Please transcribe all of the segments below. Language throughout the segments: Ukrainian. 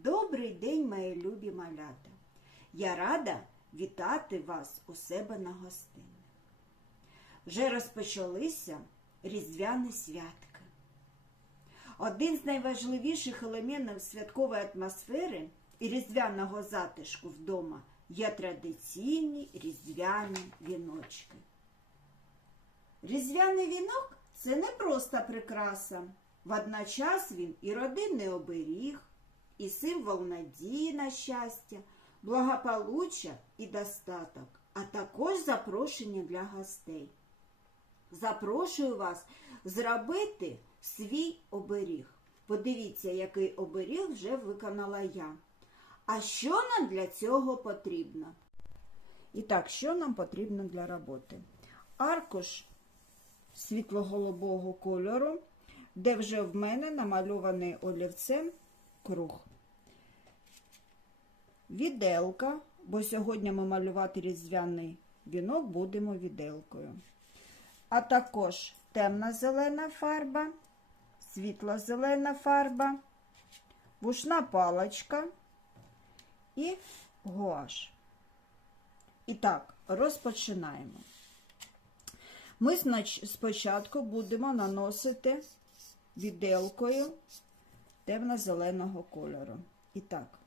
Добрий день, мої любі малята. Я рада вітати вас у себе на гостині. Вже розпочалися різдвяні святки. Один з найважливіших елементів святкової атмосфери і різдвяного затишку вдома є традиційні різдвяні віночки. Різдвяний вінок це не просто прикраса. Водночас він і родинний оберіг, і символ надії на щастя, благополуччя і достаток, а також запрошення для гостей. Запрошую вас зробити свій оберіг. Подивіться, який оберіг вже виконала я. А що нам для цього потрібно? І так, що нам потрібно для роботи? Аркуш світло-голубого кольору, де вже в мене намальований олівцем круг. Віделка, бо сьогодні ми малювати різдвяний вінок будемо віделкою. А також темна зелена фарба, світло-зелена фарба, вушна паличка і гуаш. І так, розпочинаємо. Ми спочатку будемо наносити віделкою темно-зеленого кольору. І так,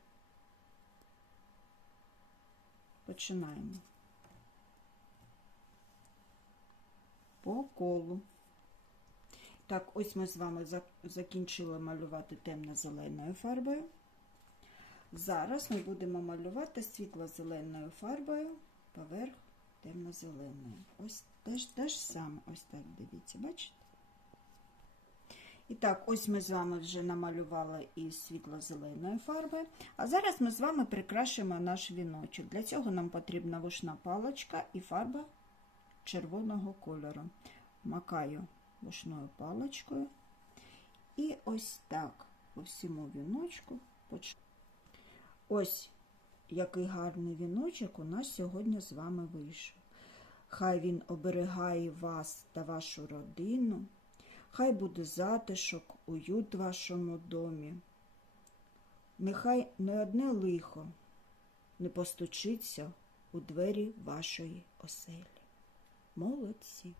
починаємо. По колу. Так, ось ми з вами закінчили малювати темно-зеленою фарбою. Зараз ми будемо малювати світло-зеленою фарбою поверх темно-зеленою. Ось теж, теж саме, ось так, дивіться, бачите? І так, ось ми з вами вже намалювали із світло-зеленою фарбою. А зараз ми з вами прикрашуємо наш віночок. Для цього нам потрібна вушна паличка і фарба червоного кольору. Макаю вушною паличкою. І ось так по всьому віночку. Ось який гарний віночок у нас сьогодні з вами вийшов. Хай він оберігає вас та вашу родину, хай буде затишок, уют в вашому домі. Нехай не одне лихо не постучиться у двері вашої оселі. Молодці!